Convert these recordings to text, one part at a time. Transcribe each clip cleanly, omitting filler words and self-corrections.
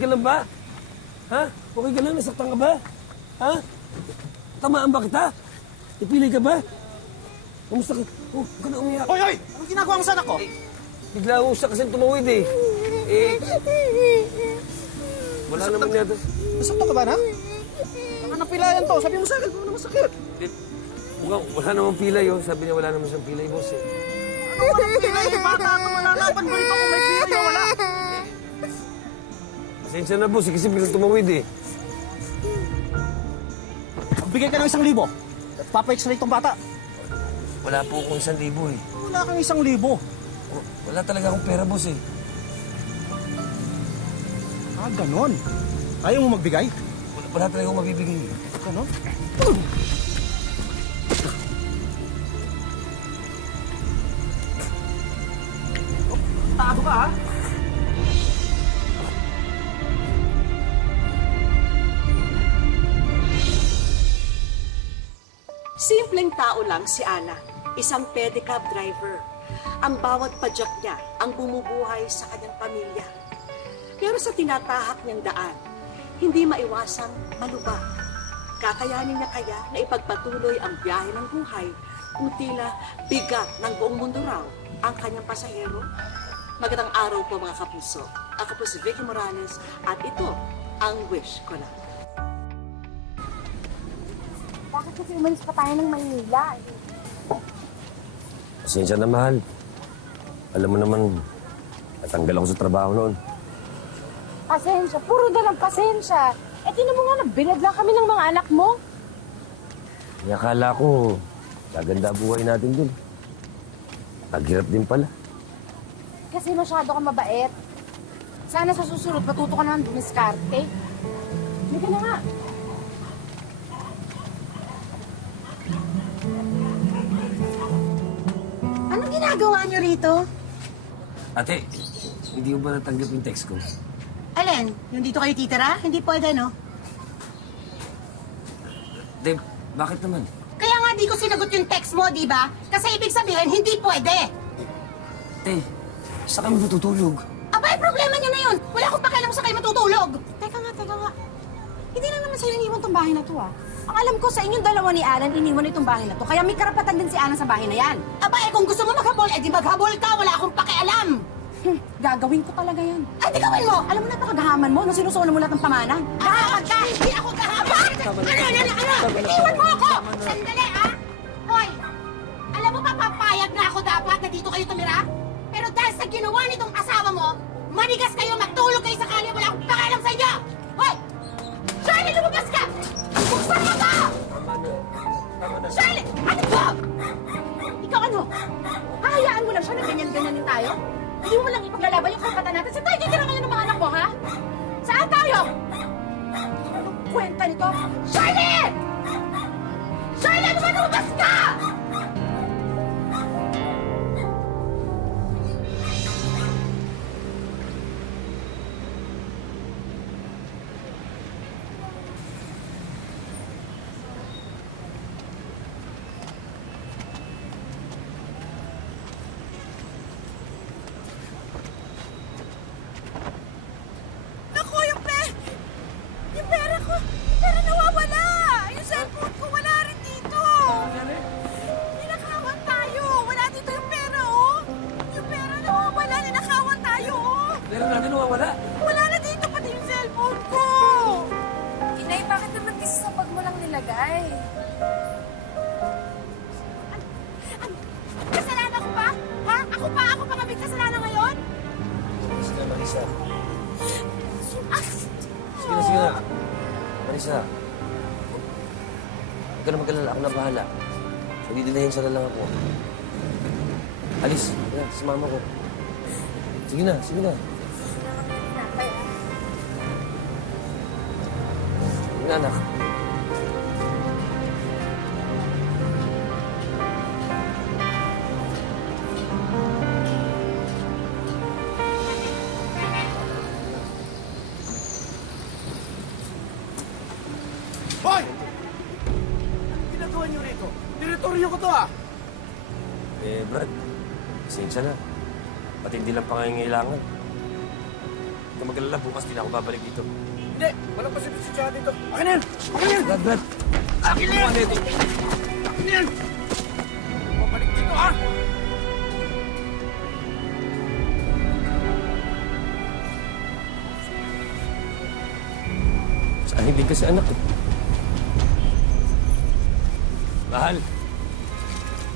ka lang ba? Ha? Okay ka lang? Nasaktan ka ba? Ha? Tamaan ba kita? Ipilay ka ba? Kamusta ka? Oh, huwag ka na umiyak. Hoy, hoy! Anong ginagawa mo sa anak ko? Bigla ako siya kasi tumawid eh. Wala naman yata. Nasaktan ka ba, anak? Baka napilayan to. Sabi mo sa akin, kung ano masakit. Mukhang wala namang pilay oh. Sabi niya wala naman siyang pilay, boss eh. Ano walang pilay? Bata ako, malalaban mo ito kung may pilay o wala. Pasensya na, boss eh, kasi biglang tumawid eh. Bigay ka ng 1,000. At papa-x-ray itong bata. Wala po akong 1,000 eh. Wala kang 1,000. Wala talaga akong pera, boss eh. Ah, ganon. Ayaw mo magbigay? Wala talaga akong mabibigay eh. Ganon? Tago ka, ha? Simpleng tao lang si Ana, isang pedicab driver. Ang bawat padyak niya ang bumubuhay sa kanyang pamilya. Pero sa tinatahak niyang daan, hindi maiwasang malubha. Kakayanin niya kaya na ipagpatuloy ang biyahe ng buhay kung tila bigat ng buong mundo raw ang kanyang pasahero? Magandang araw po mga kapuso. Ako po si Vicky Morales at ito ang Wish Ko Lang. Bakit kasi umalis pa tayo ng Maynila? Pasensya na, mahal. Alam mo naman, natanggal ako sa trabaho noon. Pasensya, puro dalang pasensya. Eh, tinan mo nga, nagbilad lang kami ng mga anak mo. Kaya akala ko, gaganda buhay natin dun. Naghirap din pala. Kasi masyado ka mabait. Sana sa susunod, matuto ka naman dumiskarte. Hindi ka na nga. Anong ginagawa niyo rito? Ate, hindi mo ba natanggap yung text ko? Alin? Yung dito kayo titira? Hindi pwede, no? Dave, bakit naman? Kaya nga di ko sinagot yung text mo, di ba? Kasi ibig sabihin, hindi pwede. Ate, saan kami matutulog? Aba, problema niyo na yun. Wala akong pakialam sa kayo matutulog. Teka nga. Hindi lang naman sa'yo iniwan tong bahay na to, ah. Ang alam ko sa inyong dalawa ni Alan, iniwan itong bahay na to. Kaya may karapatan din si Alan sa bahay na yan. Aba, kung gusto mo maghabol, di maghabol ka. Wala akong pakialam. Gagawin ko talaga yan. Ay, di gawin mo. Alam mo na napakagahaman mo nung sinusunan mo lahat ng pamanan. Gahaman ka! Hindi ako gahaman! Ano? Iniwan mo ako! Sandali, ah! Hoy! Alam mo ba, papayag na ako dapat na dito kayo tumira? Pero dahil sa ginawa nitong asawa mo, manigas kayo, matulog kayo sa kalye, wala akong pakialam sa inyo! Hoy! Charlie, lumabas ka! Buksan mo ba? Charlie! Ano ba? Ikaw ano? Hahayaan mo lang siya na ganyan-ganyanin tayo? Hindi mo lang ipaglalaban yung karapatan natin. Saan tayo titira ngayon ng mga anak mo, ha? Saan tayo? Anong kwenta nito? Charlie! Charlie, ano ba? Lumabas ka! Naku, yung pera ko! Pera nawawala! Yung cellphone ko wala rin dito! Ninakawan tayo! Wala dito yung pera, oh! Yung pera nawawala, ninakawan tayo, oh! Pero natin nawawala. Wala na dito, pati yung cellphone ko! Inay, bakit naman kasi sa bag mo lang nilagay? Kasalanan ko pa? Ha? Ako pa nga may kasalanan ngayon? Sige, Marisa. Ah! Sige na. Marisa. Huwag ka na mag-alala. Ako na bahala. Magdidilahin siya na lang ako. Alis. Yan, si mama ko. Sige na. Tinapay, ah. Sige na, anak. Hoy! Anong ginagawa niyo rito? Teritoryo ko to, ah! Brad. Pasensya na. Pati hindi lang pangangailangan. ka magalala, bukas din ako babalik dito. Hindi, walang pasibisya dito. Akin na yan! Akin na yan! Brad! Akin na yan! Ano ito? Akin na yan! Babalik dito, ha? Saan hindi kasi anak eh. Mahal.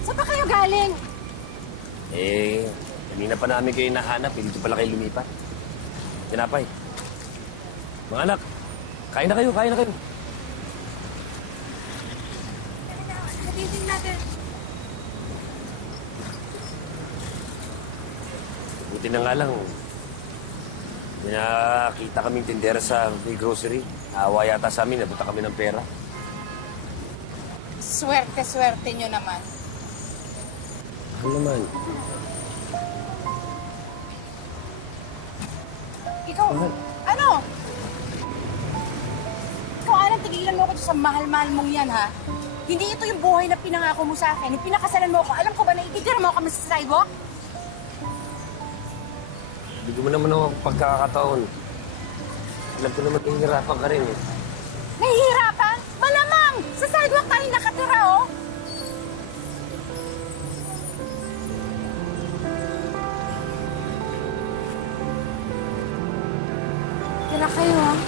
Saan ba kayo galing? Eh, kanina pa namin kayo nahanap. Eh, dito pala kayo lumipat. Tinapay. Mga anak, kain na kayo, kain na kayo. Hatitin natin. Buti na nga lang. May nakita kaming tindera sa may grocery. Naawa yata sa amin, nabuta kami ng pera. Swerte-swerte nyo naman. Ano naman? Ikaw, Mahal. ano? Ikaw, Alan, tigilan mo ako sa mahal-mahal mong yan, ha? Hindi ito yung buhay na pinangako mo sa akin. Yung pinakasalan mo ako, alam ko ba na ititira mo kami sa sidewalk? Bigyan mo naman ako pagkakataon. Alam ko naman hihirapan ka rin eh. Nahihirapan? Malamang! Sa sidewalk tayo nakatira, oh! Tira kayo, ah.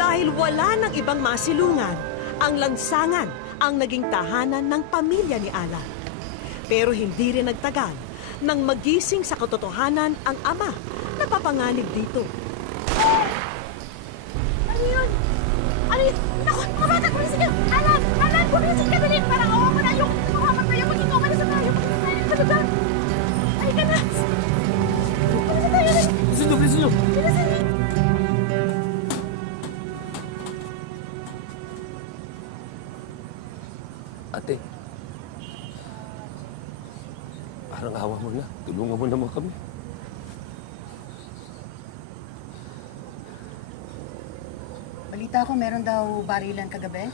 Dahil wala ng ibang masilungan, ang lansangan ang naging tahanan ng pamilya ni Ala. Pero hindi rin nagtagal nang magising sa katotohanan ang ama na papanganib dito. Ano yun? Ano yun? Naku, mga bata, gumising ka! Alan! Alan, gumising ka dali! Parang awa mo na yung mamamatay yung maging umalis na tayo! Ano ba? Ay ka na! Umalis na tayo! Bilisan nyo, bilisan nyo! Bilisan niyo! Ate, parang awa mo na. Tulungan mo naman kami. Balita ko, meron daw barilan kagabi.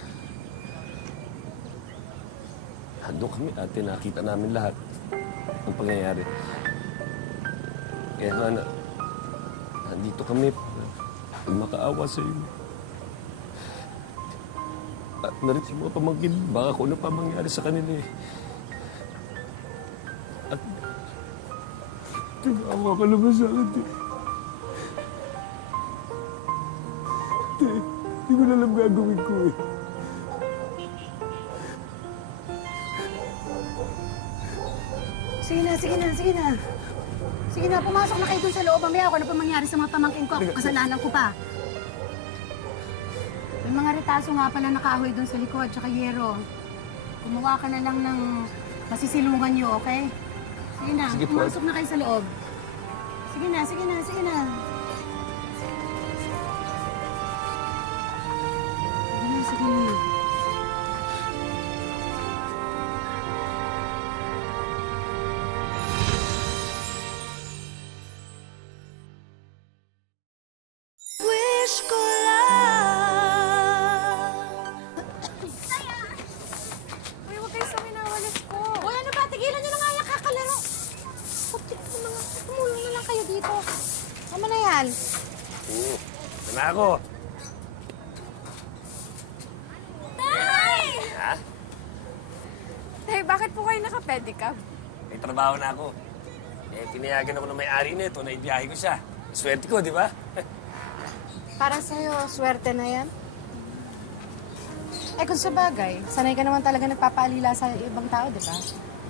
Hando kami, ate. Nakita namin lahat ng pangyayari. Kaya nga na, nandito kami para makaawa sa iyo. At narin sa mga pamangkin, baka kung ano pa mangyari sa kanila eh. At tumawa ka naman sa akin, eh. Te, hindi ko na alam gagawin ko eh. Sige na, sige na, sige na. Sige na, pumasok na kayo dun sa loob. Mamaya ako ano pa mangyari sa mga pamangkin ko. Kasalanan ko pa. May mga retaso nga pala nakahoy dun sa likod, tsaka yero. Kumuha ka na lang ng masisilungan nyo, okay? Sige na, Sige po. pumasok na kayo sa loob. Sige na, sige na, sige na. Sige na, sige na. Wish ko lang. Uy, huwag kayo sa winawalis ko. Uy, ano ba? Tigilan nyo na nga yung kakalaro. Putik mo na nga. Tumulong na lang kayo dito. Tama na yan. Ito na ako. Tay! Ha? Tay, bakit po kayo naka-pedicab? May trabaho na ako. Eh, tinayagan ako ng may-ari nito na ibiyahe ko siya. Swerte ko, di ba? Para sa'yo, swerte na yan. Eh kung sa bagay, sanay ka naman talaga nagpapaalila sa ibang tao, di ba?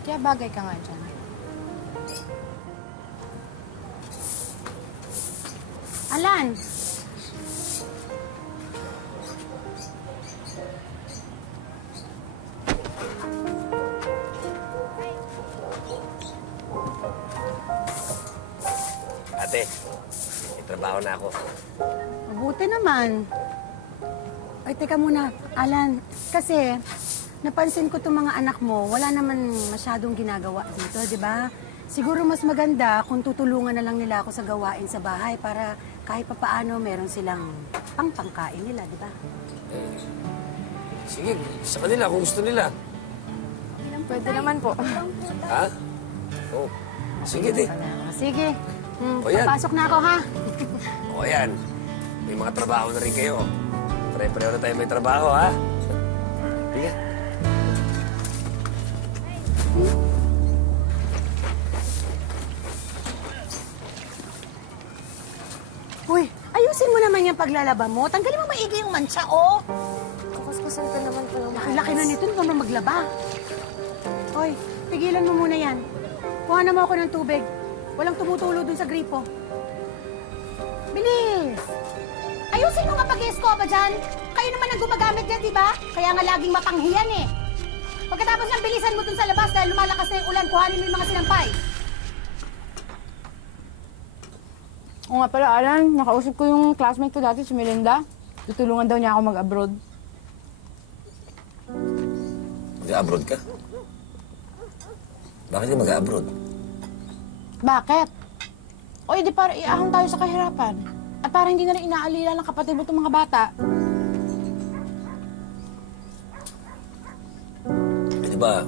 Kaya bagay ka nga dyan. Alan! Ate, may trabaho na ako. Mabuti naman. Ay, teka muna, Alan. Kasi, napansin ko itong mga anak mo, wala naman masyadong ginagawa dito, di ba? Siguro mas maganda kung tutulungan na lang nila ako sa gawain sa bahay para kahit papaano meron silang pangkain nila, di ba? Sige, sa kanila kung gusto nila. Pwede naman po. Ha? Oo. Sige, di. Sige. O yan. Papasok na ako, ha? O yan. May mga trabaho na rin kayo. Pare-pareho na tayo may trabaho, ha? Sige. Uy, ayusin mo naman yung paglalaba mo. Tanggalin mo maigi yung mancha, oh. Kukuskusin ko naman po yung Ang laki na nito, hindi mo maglaba. Hoy, pigilan mo muna yan. Kuha na mo ako ng tubig. Walang tumutulo dun sa gripo. Bilis! Ayusin mo nga pag-escoba dyan. Kayo naman ang gumagamit dyan, di ba? Kaya nga laging mapanghiyan eh. Pagkatapos ng bilisan mo dun sa labas dahil lumalakas na yung ulan, kuhanin mo yung mga sinampay. Oo nga pala, Alan. Nakausap ko yung classmate ko dati, si Melinda. Tutulungan daw niya ako mag-abroad. Mag-abroad ka? Bakit ka mag-abroad? Bakit? O, di para iahon tayo sa kahirapan. At para hindi na rin inaalila ng kapatid mo itong mga bata. Eh, di ba,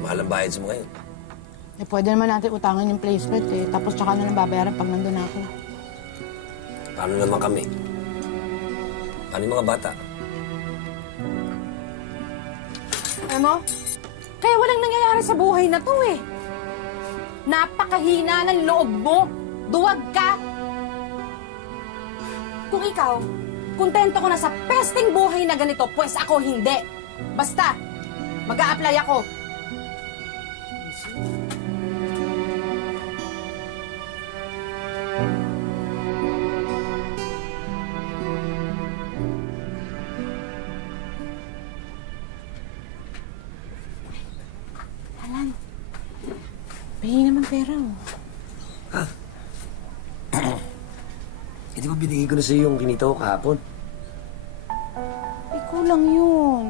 mahal ang bayad sa mga yun. Eh, pwede naman natin utangan yung placement eh. Tapos tsaka na lang babayaran pag nandun ako. Paano naman kami? Paano yung mga bata? Alam mo, kaya walang nangyayari sa buhay na to eh. Napakahina ng loob mo. Duwag ka. Kung ikaw, kontento ko na sa pesting buhay na ganito, pues ako hindi. Basta, mag-a-apply ako. Alan, pahingi naman pera oh. Eh, di ba binigay ko na sa'yo yung kinita ko kahapon? Eh, kulang yun.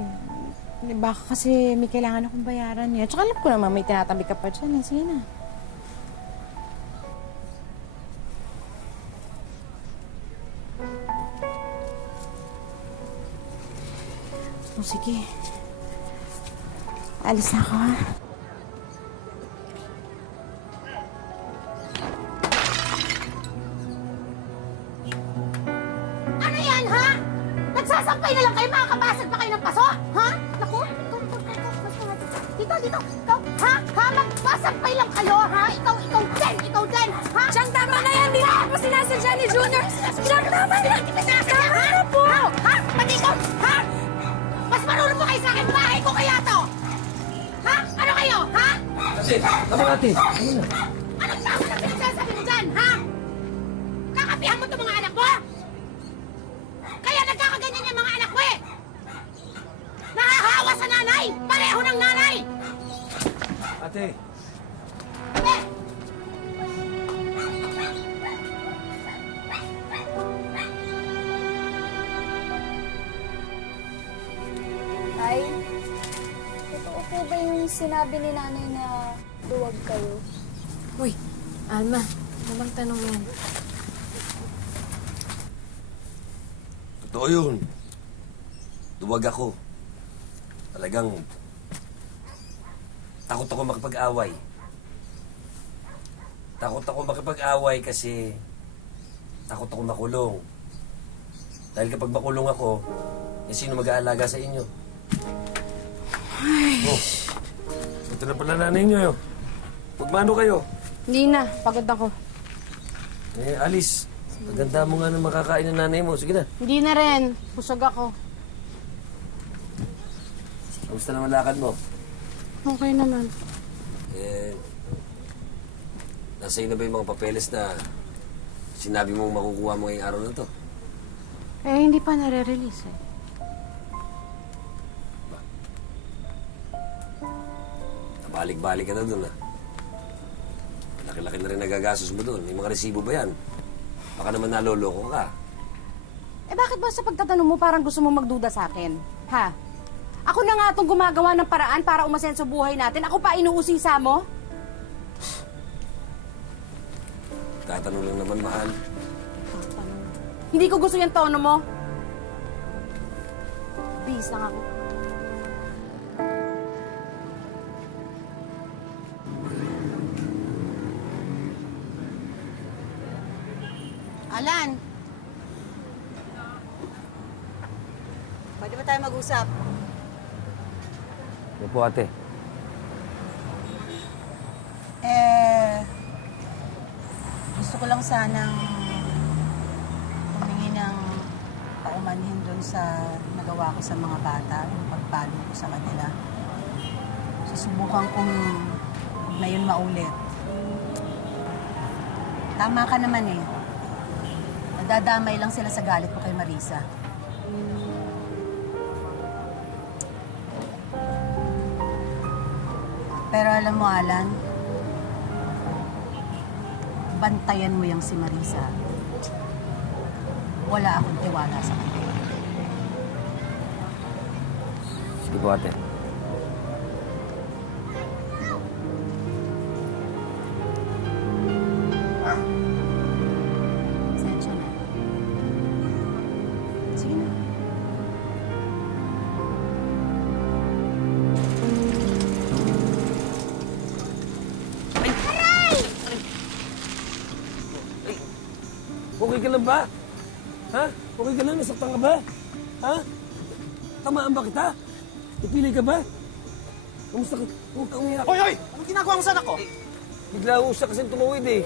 Baka kasi may kailangan akong bayaran niya. Tsaka alam ko naman may tinatabi ka pa dyan. Sige na. O sige. Alis na ako ha. Ano yan, ha? Nagsasampay na lang kayo, makakabasag pa kayo ng paso? Ha? Naku, ikaw, dito, dito. Ikaw, ha? Ha? Magsasampay lang kayo, ha? Ikaw din, ha? Siyang tama na yan! Hindi na ako sinasadya ni Junior! Siyang tama na! Tama na po! Ha? Pati ikaw, ha? Mas marunong mo kayo sa akin, bahay ko kaya to! Ha? Ano kayo, ha? Kasi, tama ate. Ano na? Anong tao na pinagsasabi mo dyan, ha? Kakapihan mo itong mga anak mo? Kaya nagkakaganyan yung mga anak mo eh! Nahahawa sa nanay! Pareho ng nanay! Ate. Eh! Tay, totoo po ba yung sinabi ni nanay na duwag kayo? Uy, Alma, namang tanong yan. Totoo yun. Duwag ako. Talagang takot ako makipag-away. Takot ako makipag-away kasi takot ako makulong. Dahil kapag makulong ako, eh sino mag-aalaga sa inyo? Ay. Oh, ito na pala nanay niyo. Magmano kayo? Hindi na. Pagod ako. Eh, Alice, maganda mo nga na makakain ng nanay mo. Sige na. Hindi na rin. Busog ako. Kamusta naman lakad mo? Okay naman. Eh, nasa iyo na ba yung mga papeles na sinabi mong makukuha mo ngayong araw na to? Eh, hindi pa nare-release eh. Balik-balik ka na doon, ah. Laki-laki na rin nagagastos mo doon. May mga resibo ba yan? Baka naman naloloko ka. Eh, bakit ba sa pagtatanong mo parang gusto mo magduda sa akin? Ha? Ako na nga itong gumagawa ng paraan para umasenso buhay natin. Ako pa inuusisa mo? Tatanong lang naman, mahal. Hindi ko gusto yung tono mo. Busy Aalis lang ako. Alan! Pwede ba tayo mag-usap? Ano po, ate? Gusto ko lang sanang humingi ng paumanhin doon sa nagawa ko sa mga bata, yung pagpalo ko sa kanila. Susubukan kong huwag na yun maulit. Tama ka naman eh. Nadadamay lang sila sa galit ko kay Marisa. Pero alam mo, Alan, bantayan mo yung si Marisa. Wala akong tiwala sa kanya. Sige po, ate. Pasensya na. Sige na. Okay ka lang ba? Ha? Okay ka lang? Nasaktan ka ba? Ha? Tamaan ba kita? Ipili ka ba? Kamusta ka? Huwag ka umiyak. Hoy, hoy! Anong ginagawa mo sa anak ko? Bigla ho siya kasi tumawid eh.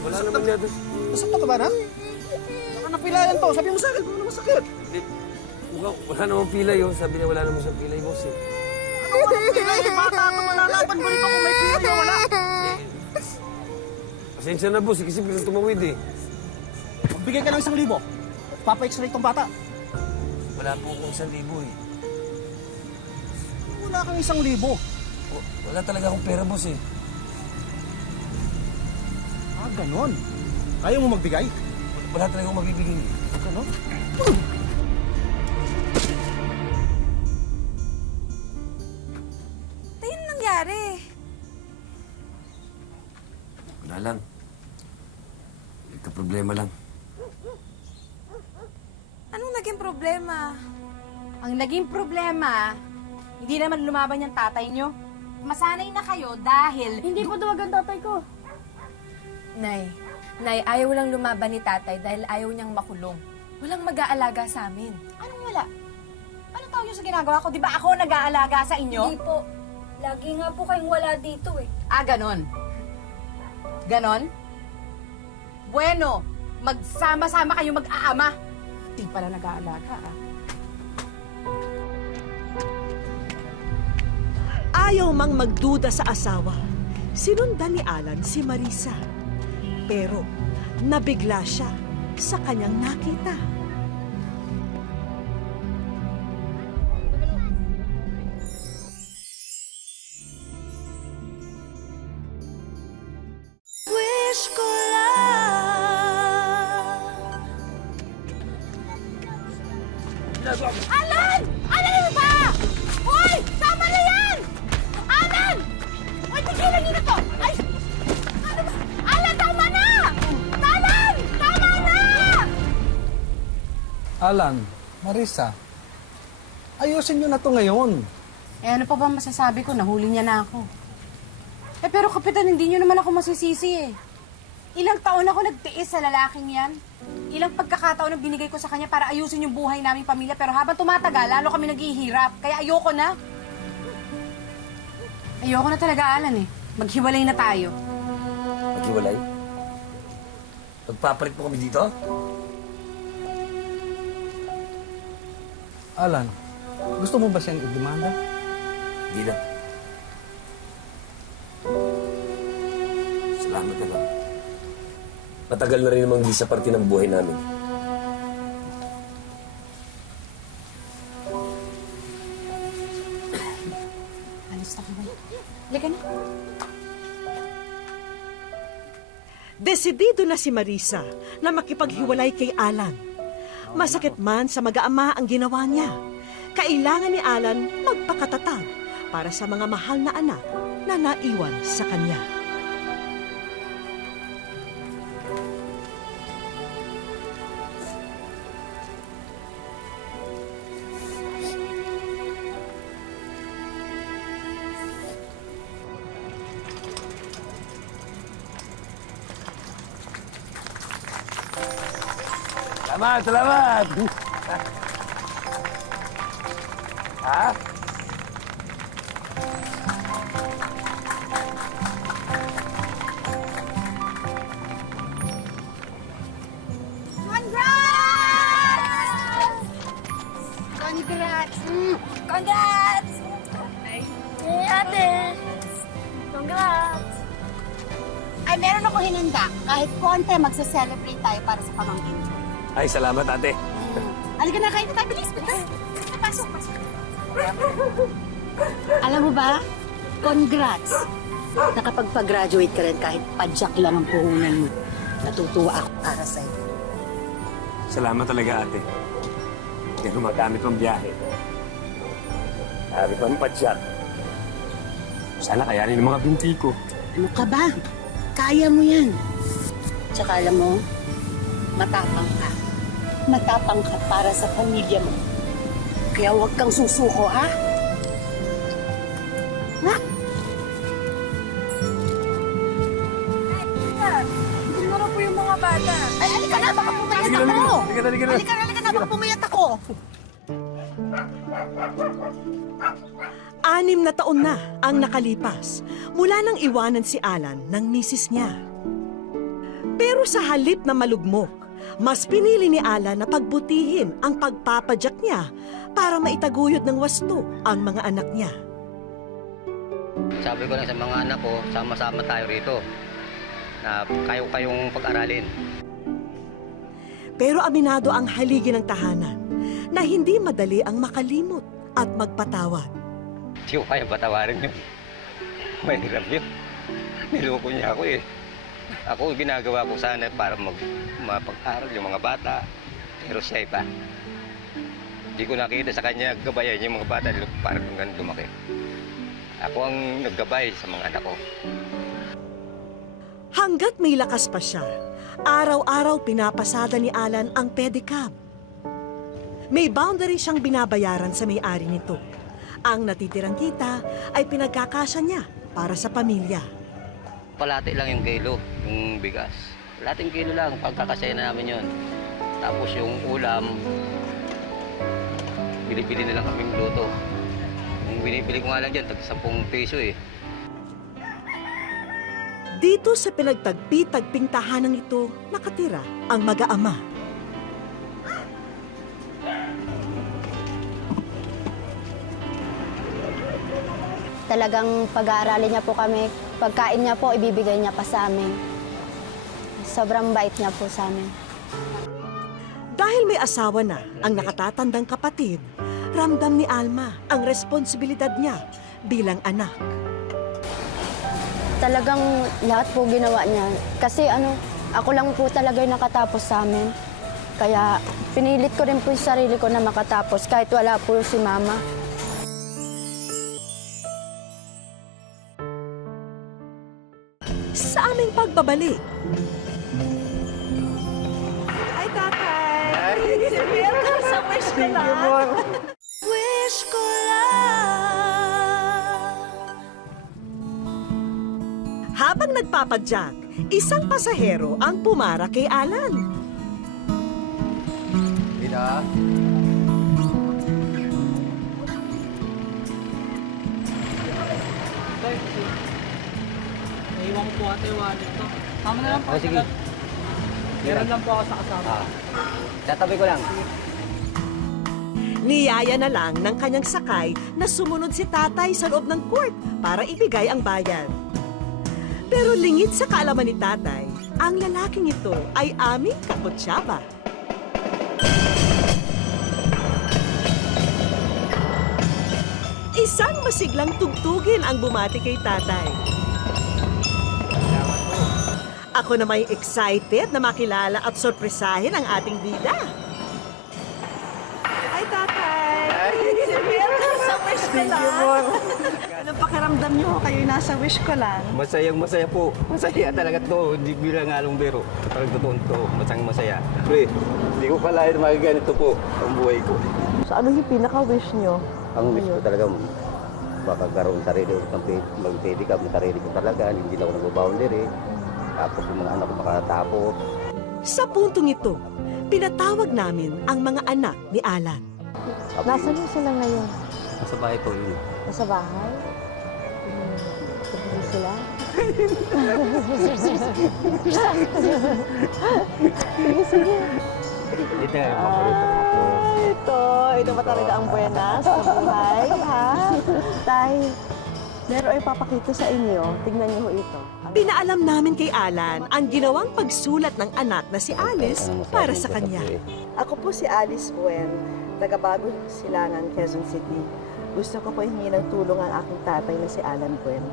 Wala naman yata. Nasaktan ka ba, na? Baka napilayan to. Sabi mo sa akin, ano masakit? Wala namang pilay oh. Sabi niya wala naman siyang pilay, boss eh. Ano walang pilay? Bata ako, malalaban ko rito kung may pilay o wala. Pasensya na boss, kasi biglang tumawid eh. Magbigay ka ng 1,000. Papa-x-ray tong bata. Wala po akong 1,000 eh. Wala kang 1,000. Wala talaga akong pera, boss eh. Ah, ganon. Kaya mo magbigay? Wala talaga akong mabibigay. Ganon? Tayo na nangyari. Wala lang. Problema lang. Anong naging problema? Ang naging problema, hindi naman lumaban yung tatay nyo. Masanay na kayo dahil... Hindi po duwag ang tatay ko. Nay, ayaw lang lumaban ni tatay dahil ayaw niyang makulong. Walang mag-aalaga sa amin. Anong wala? Anong tawag yung sa ginagawa ko? Di ba ako nag-aalaga sa inyo? Hindi po. Lagi nga po kayong wala dito eh. Ah, ganon. Ganon? Bueno, magsama-sama kayo mag-aama. Di pala nag-aalaga, ah. Ayaw mang magduda sa asawa. Sinundan ni Alan si Marisa. Pero nabigla siya sa kanyang nakita. Wish ko lang. Alan! Alan, ano ba? Hoy! Tama na yan! Alan! Hoy, tigilan niyo na to! Ay! Ano ba? Alan, tama na! Alan! Tama na! Alan, Marisa, ayusin nyo na to ngayon. Eh, ano pa ba masasabi ko? Nahuli niya na ako. Eh, pero kapitan, hindi niyo naman ako masisisi eh. Ilang taon ako nagtiis sa lalaking yan. Ilang pagkakataon ang binigay ko sa kanya para ayusin yung buhay naming pamilya. Pero habang tumatagal, lalo kami naghihirap. Kaya ayoko na. Ayoko na talaga, Alan eh. Maghiwalay na tayo. Maghiwalay? Magpapalit mo kami dito? Alan, gusto mo ba siyang idemanda? Hindi na. Salamat na lang. Matagal na rin namang di sa parte ng buhay namin. Alis na kami. Halika na. Desidido na si Marisa na makipaghiwalay kay Alan. Masakit man sa mag-aama ang ginawa niya. Kailangan ni Alan magpakatatag para sa mga mahal na anak na naiwan sa kanya. Salamat, salamat! Ha? Congrats! Congrats! Hey, ate! Congrats! Ay, meron ako hinanda. Kahit konti, magsa-celebrate tayo para sa pamangkin ko. Ay, salamat, ate. Halika na, kain na tayo. Bilis, bilis. Pasok, pasok. Alam mo ba? Congrats! Nakapagpa-graduate ka rin kahit padyak lang ang puhunan mo. Natutuwa ako para sa'yo. Salamat talaga, ate. Hindi gumagamit ng biyahe. Sabi pa ng padyak. Sana kayanin ng mga binti ko. Ano ka ba? Kaya mo yan. Tsaka alam mo, matapang ka. Matapang ka para sa pamilya mo. Kaya huwag kang susuko, ha? Ha? Hindi mo na po yung mga bata. Ay, halika na, baka pumayat ako. Halika na. Halika na, baka pumayat ako. 6 na taon na ang nakalipas mula nang iwanan si Alan ng misis niya. Pero sa halip na malugmok, mas pinili ni Alan na pagbutihin ang pagpapadyak niya para maitaguyod ng wasto ang mga anak niya. Sabi ko lang sa mga anak ko, sama-sama tayo rito. Na kayong pag-aralin. Pero aminado ang haligi ng tahanan na hindi madali ang makalimot at magpatawad. Hindi ko kaya patawarin yun. Mahirap yun. Niloko niya ako eh. Ako ginagawa ko sana para mapag-aral yung mga bata. Pero siya iba. Hindi ko nakita sa kanya gabayan yung mga bata para hanggang lumaki. Ako ang naggabay sa mga anak ko. Hanggat may lakas pa siya, araw-araw pinapasada ni Alan ang pedicab. May boundary siyang binabayaran sa may-ari nito. Ang natitirang kita ay pinagkakasya niya para sa pamilya. Palati lang yung kilo, yung bigas. Palating kilo lang, pagkakasaya na namin yun. Tapos yung ulam, bili-bili na lang kaming luto. Yung binibili ko nga lang dyan, tag 10 piso eh. Dito sa pinagtagpi-tagping tahanang ito, nakatira ang mag-aama. Talagang pag-aaralin niya po kami, pagkain niya po, ibibigay niya pa sa amin. Sobrang bait niya po sa amin. Dahil may asawa na ang nakatatandang kapatid, ramdam ni Alma ang responsibilidad niya bilang anak. Talagang lahat po ginawa niya. Kasi ako lang po talaga yung nakatapos sa amin. Kaya pinilit ko rin po yung sarili ko na makatapos kahit wala po si mama. Sa aming pagbabalik. Hi, Tatay! Welcome sa Wish Ko Lang! Wish Ko Lang! Habang nagpapadyak, isang pasahero ang pumara kay Alan. Bida. Naiwan ko po ate wallet ko. Tama na lang po. Oh, sige. Meron lang po ako sa kasama. Tatabi ko lang. Niyaya na lang ng kanyang sakay na sumunod si tatay sa loob ng court para ibigay ang bayad. Pero lingid sa kaalaman ni tatay, ang lalaking ito ay aming kakutsaba. Isang masiglang tugtugin ang bumati kay tatay. Ako na may excited na makilala at sorpresahin ang ating bida. Hi, tatay! Welcome sa Wish Ko Lang! Anong pakiramdam niyo kayo nasa Wish Ko Lang? Masayang-masaya po. Masaya talaga to. Hindi bilang along biro. Parang totoon to. Masayang-masaya. Pre, hindi ko pala magaganito po ang buhay ko. So ano yung pinaka-wish niyo? Ang wish ko talaga makakaroon sarili ko mag-pedicab ng sarili ko talaga. Hindi na ako nag-boundary. Tapos yung mga anak ko makatapos. Sa puntong ito, pinatawag namin ang mga anak ni Alan. Nasaan mo sila ngayon? Nasa bahay po yun. Nasa bahay? Sige sila? Sige. Ito nga yung paborito ko. Ito ba talaga ang buenas sa buhay, ha? Tay, meron ay papakita sa inyo. Tignan niyo ho ito. Pinaalam namin kay Alan ang ginawang pagsulat ng anak na si Alice para sa kanya. Ako po si Alice Buen, taga-Bagong Silangan, Quezon City. Gusto ko po hingi ng tulong ang aking tatay na si Alan Buen.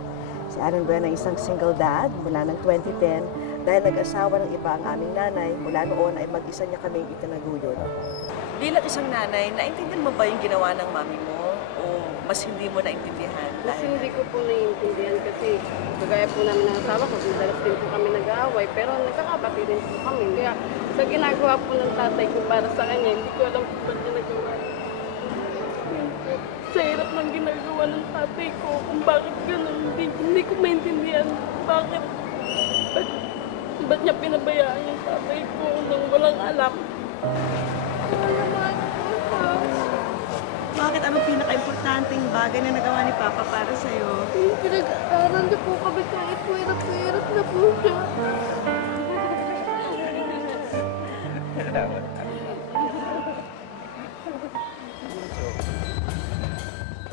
Si Alan Buen ay isang single dad mula ng 2010 dahil nag-asawa ng iba ang aming nanay. Mula noon ay mag-isa niya kaming itinaguyod. Bilang isang nanay, naintindihan mo ba yung ginawa ng mami mo? O mas hindi mo naintindihan? Kasi hindi ko po naiintindihan kasi kagaya po namin ng asawa ko, madalas din po kami nag-aaway, pero nagkakabati din po kami. Kaya sa ginagawa po ng tatay ko para sa kanya, hindi ko alam kung ba't ginagawa. Sa hirap ng ginagawa ng tatay ko, kung bakit ganun, hindi ko maintindihan ba't niya pinabayaan yung tatay ko nang walang alam. Bakit anong pinaka-importanting bagay na nagawa ni Papa para sa'yo? Pinag-aaral niyo po kami kahit hirap na po siya.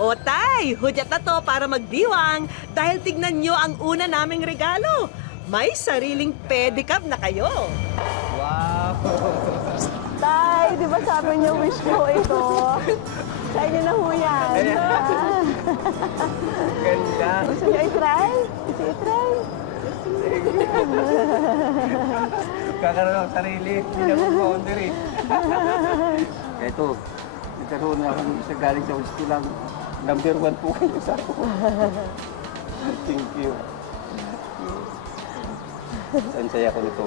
O tay, hudyat na to para magdiwang dahil tignan nyo ang una naming regalo. May sariling pedicab na kayo. Wow! Tay, di ba sabi niyo wish ko ito? Sa inyo na ho yan. Ganda! Gusto niyo i-try? Gusto i-try? Kakaroon ng sarili. Hindi na po boundary. Ito, nagkaroon na akong isa galing sa gusto lang. Number 1 po kayo sa ako. Thank you. Ang saya ko nito.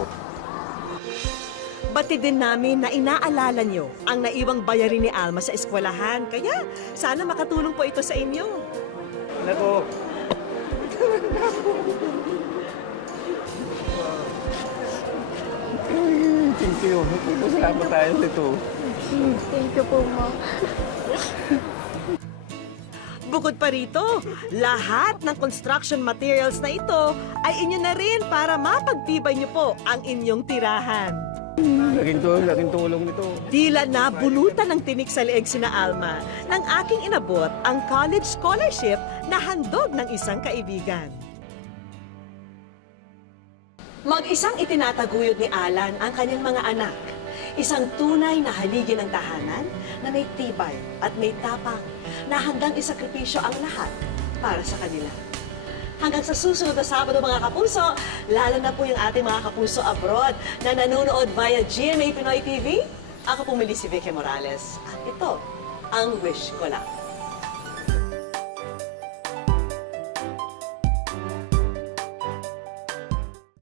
Batid din namin na inaalala nyo ang naiwang bayarin ni Alma sa eskwelahan. Kaya sana makatulong po ito sa inyo. Nako! Thank you. Salamat tayo nito. Thank you po, Ma. Bukod pa rito, lahat ng construction materials na ito ay inyo na rin para mapagtibay nyo po ang inyong tirahan. Laking tulong nito. Tila na bunutan ng tinik sa leeg sina Alma nang aking inabot ang college scholarship na handog ng isang kaibigan. Mag-isang itinataguyod ni Alan ang kanyang mga anak. Isang tunay na haligi ng tahanan na may tibay at may tapang na handang isakripisyo ang lahat para sa kanila. Hanggang sa susunod na Sabado mga kapuso, lalo na po yung ating mga kapuso abroad na nanonood via GMA Pinoy TV. Ako po si Vicky Morales at ito ang wish ko lang.